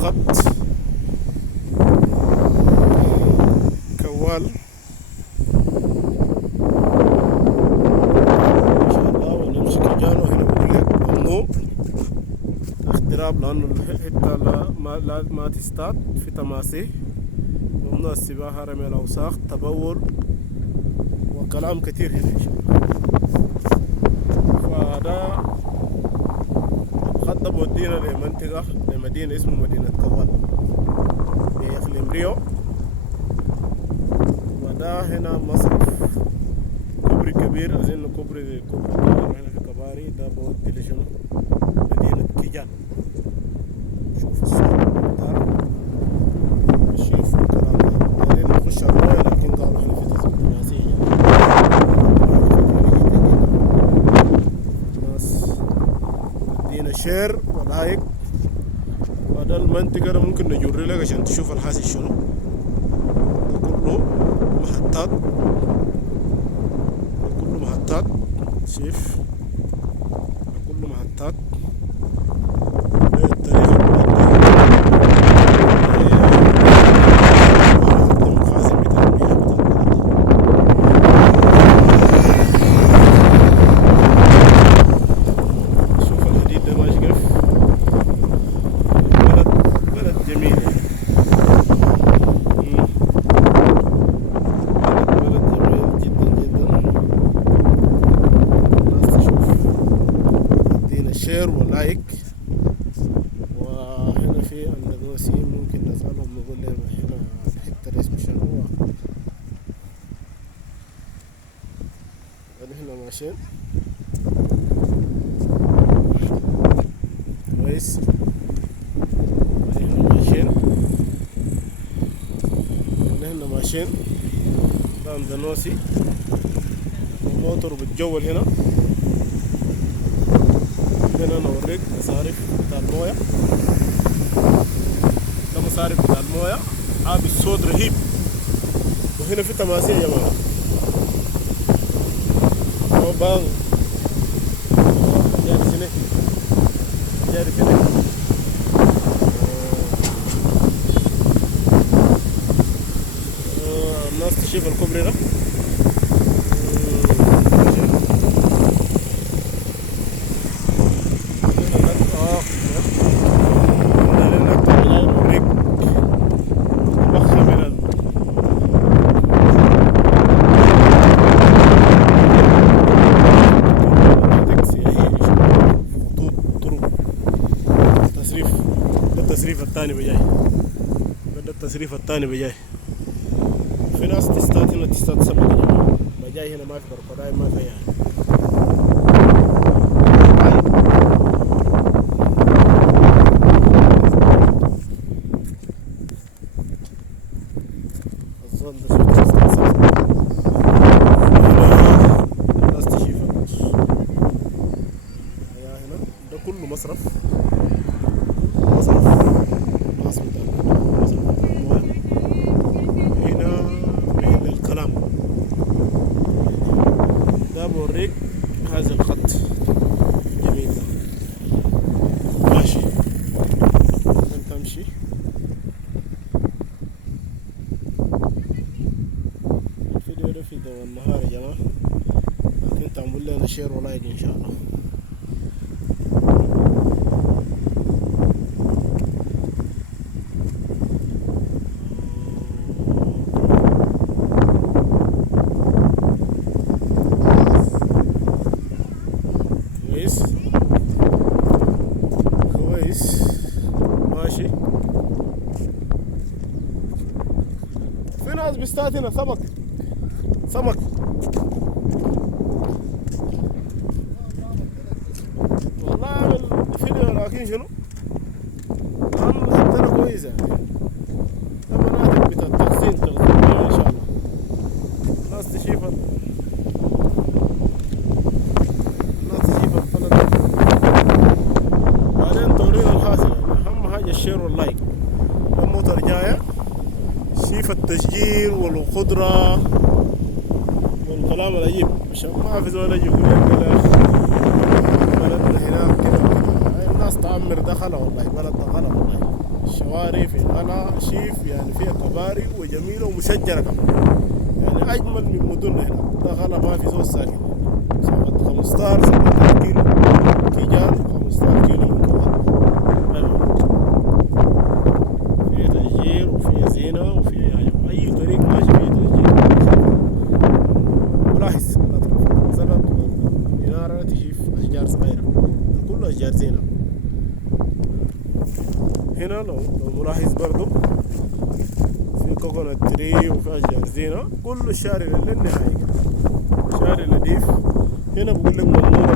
خط كوال ان شاء الله. ونمشي كجانو هنا بقول لك ممنوع اختراب لانه الحته ما تصطاد في تماسيح. ممنوع السباحه، رمي الاوساخ، تبول وكلام كتير هنا ان شاء الله. فده الخط ده بودينا لمنطقه لمدينه اسمه مدينه كوال بإقليم ريو. وده هنا مصرف كوبري كبير أظن كوبري هنا في كباري. ده بودي لشنو مدينة كيجان. شوف الصور والمطار شوف الكلام ده. بعدين نخش على المويه لكن قالوا احنا في تسويق ناسية الناس مدينة شير ولايك. وده المنطقة ده ممكن نجري لك عشان تشوف الحاصل شنو. ده كله محطات، كله محطات. شوف كله محطات. ده الطريقة المخازن بتاع المياه بتاع البلد. شوف الحديد ده ماشي كيف. بلد جميل يعني. بلد جميل جدا جدا. الناس تشوف ادينا شير ولايك. وهنا في الندوسي ممكن نسألهم نقول لهم هنا الحتة دي اسمه شنو هو. هنا ماشيين كويس. هنا ماشيين ده اندونوسي. الموتور بتجول هنا. هنا انا اوريك مصارف بتاع المويه. ده مصارف بتاع المويه عابي الصوت رهيب. وهنا في تماثيل يا جماعه. هو بان جاري سنه جاري سنه. الناس تشوف الكوبري ده. التصريف الثاني بجاي. ده التصريف الثاني بجاي. في ناس تستات هنا تستات سمك يا جماعة. بجاي هنا ما في كروكودايل ما في يعني. الظن ده شوف تستات سمك. الناس تشوف هنا ده كله مصرف. مصرف ناس مصرف المويه. هنا محل الكلام. ده بوريك هذا الخط جميل ده. ماشي ممكن تمشي. الفيديو ده في ضوء النهار يا جماعة. لكن تعمل لنا شير ولايك ان شاء الله. كويس ماشي. في ناس بيستات هنا سمك. والله اعمل فيديو لكن شنو عامل حتى كويس يعني. ده مناطق بتاع التخزين ان شاء الله. الناس تشوف البلد. بعدين تورينا الحاصل يعني. اهم حاجه الشير واللايك. الموتر جايه شوف التشجير والخضره والكلام العجيب. عشان ما في زول يجي يقول لك بلدنا هناك كده وكده. الناس تعمر ده خلا والله. بلدنا خلا والله. الشوارع ريفي قلعة شيف يعني فيها كباري وجميلة ومشجرة كمان، يعني أجمل من مدننا هنا. ده غلا ما في زول ساكن. مسافة 15 17 كيلو تيجان، 15 كيلو من كوات. فيه تشجير وفيه زينة وفيه يعني أي طريق ماشي فيه تشجير. ملاحظ الأطراف زلط والإنارة تشوف أشجار صغيرة، ده كله أشجار زينة. هنا لو ملاحظ برضو في كوكونات تري وفي أشجار زينة، كل الشارع للنهاية شارع نضيف. هنا بقول لك ممنوع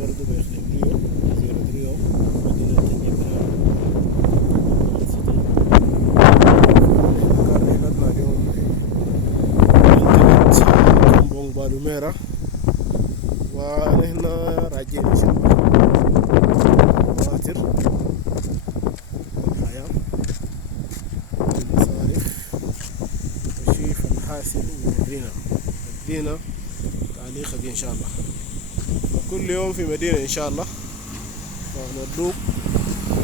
برضو بيخدم ريو، جزيرة ريو، مدينة تنجيبنا. كان رحلتنا اليوم منطقة كامبونج بالوميرا، ونحن راجعين إن شاء الله. مواتر الحياة، المصاريف، وشيف الحاسب ومدينة تعليقك إن شاء الله. كل يوم في مدينة إن شاء الله، فنودوك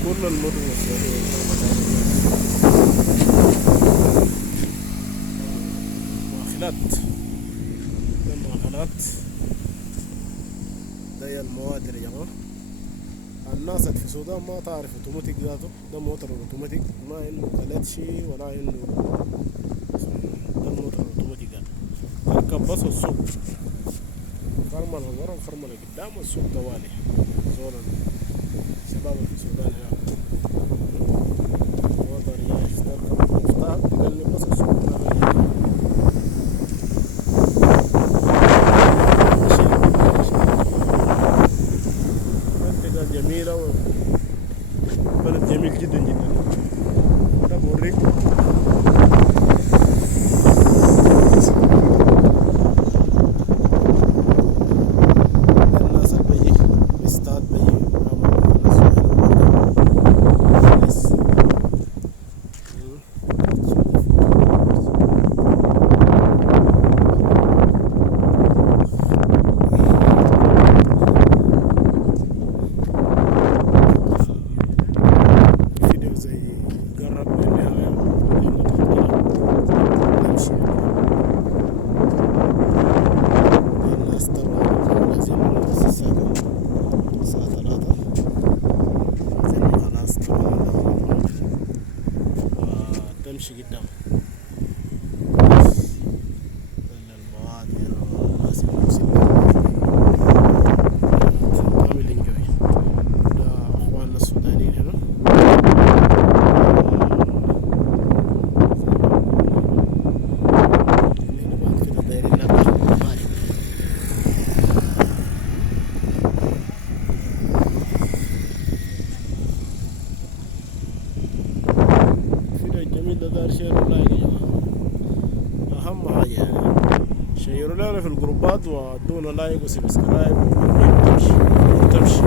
كل المدن السعودية إن شاء الله. مؤخرات ده المواتر يا جماعة. الناس اللي في السودان ما تعرف اوتوماتيك ذاته، ده موتر اوتوماتيك، ما انه كلاتشي ولا انه ده الموتر اوتوماتيك. تركب بس السوق، فرملة ورا وفرملة قدام والسوق طوالي. زول الشباب في السودان هنا وضع رياش تركب المفتاح تقلب بس السوق منطقة جميلة وبلد جميل جدا جدا. ده بوريك تمشي قدام المواد والناس كامل انجوي. ده اخواننا السودانيين هنا بعد كده دايرين نقل مالي. الجميل ده دار شيروا لايك يا جماعة، أهم حاجة يعني شيروا لنا في الجروبات وادونا لايك وسبسكرايب وتمشي وتمشي.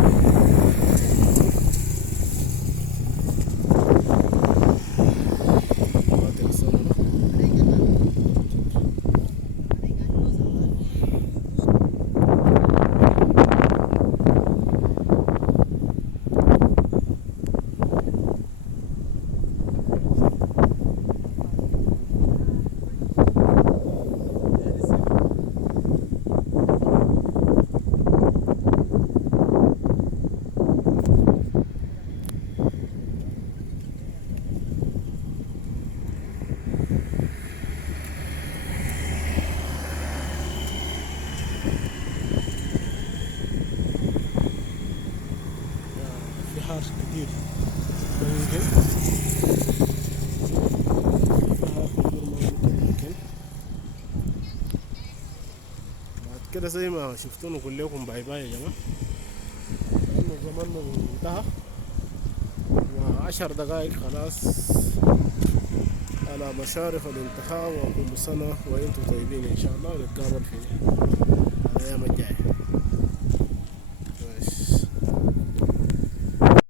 حار كتير ممكن بعد كده زي ما شفتونا نقول لكم باي باي يا جماعة، لأنه زماننا انتهى و10 دقائق خلاص على مشارف الانتهاء. وكل سنة وانتم طيبين إن شاء الله، ونتقابل في